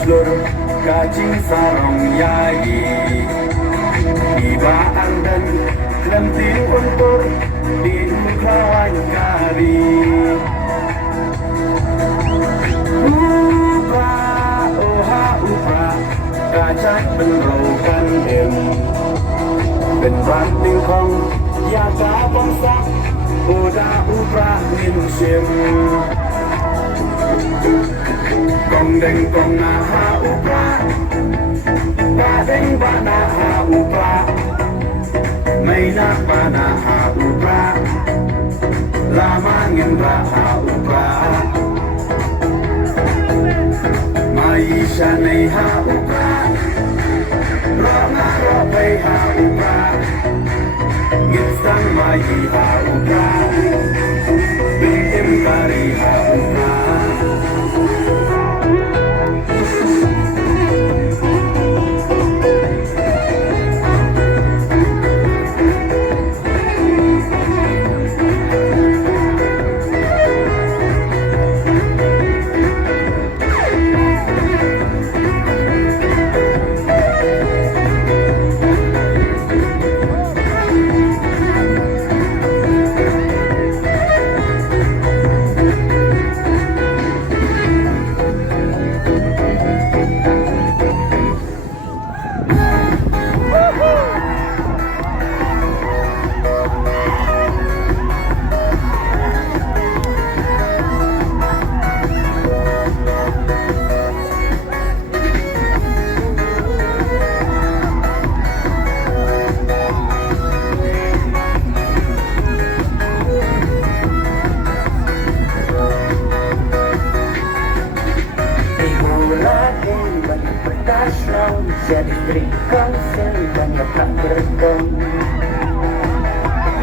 slur kajing sarong yai ibaan dan klemting untur di kawan kari upra oha upra kacak benrokan em ben banting kong ya ka bangsa uda upra min sim kong deng kong na ha upra ba deng ba na ha upra may na ba na ha upra lama ngin ba ha upra mai sha nei ha upra ra na ra bay ha upra ngin sang mai ha upra bin em kari ha upra Jadi berikan banyak tak berkong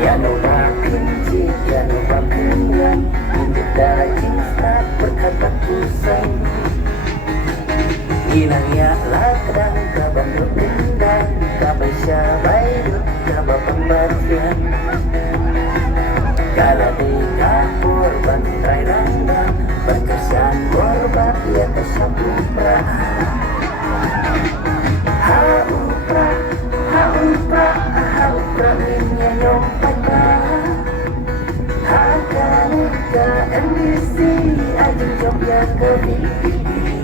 ya lupa kunci ya lupa kunyan untuk daging tak berkata kusang hilangnya ladang kabang berundang kabang syabai kabang pembaruan kala di kapur bantai randang berkesan korban di atas sabun perah haupra minha nyompaka hakanika MBC ajeng jogja ke BPD